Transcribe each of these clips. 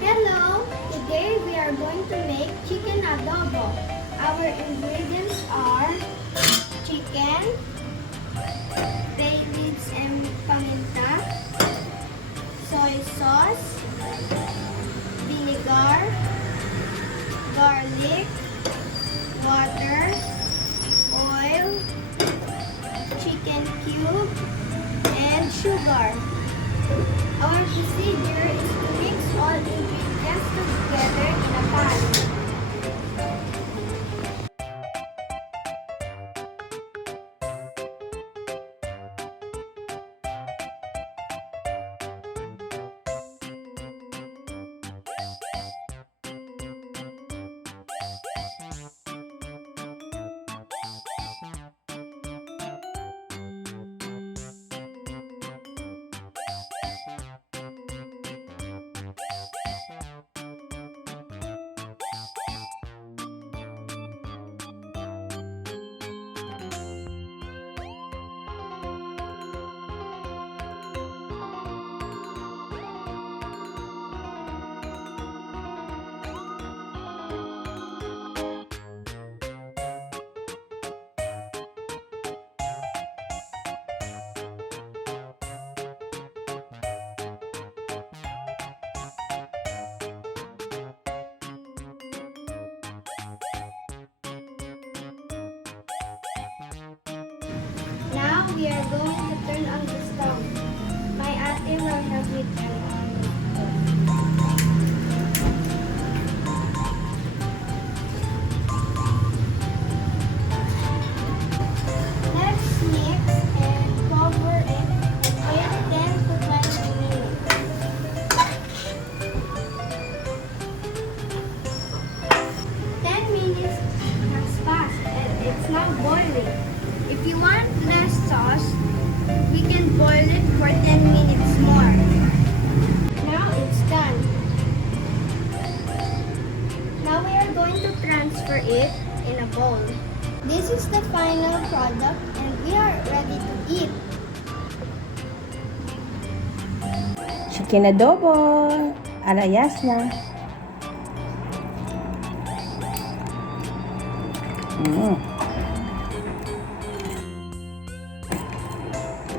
Hello! Today we are going to make chicken adobo. Our ingredients are chicken, bay leaves and paminta, soy sauce, vinegar, garlic, water, oil, chicken cube, and sugar. Our procedure is to mix all ingredients together in a pan. Now we are going to turn on the stove. My ate will help me turn on. Let's mix and cover it with 10 to 20 minutes. 10 minutes has passed and it's now boiling. If you want less sauce, we can boil it for 10 minutes more. Now it's done. Now we are going to transfer it in a bowl. This is the final product and we are ready to eat. Chicken adobo ala Jasna.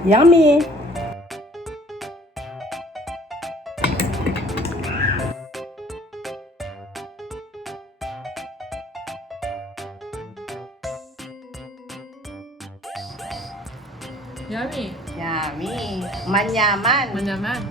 Yummy! Yummy. Yummy! Manyaman! Manyaman.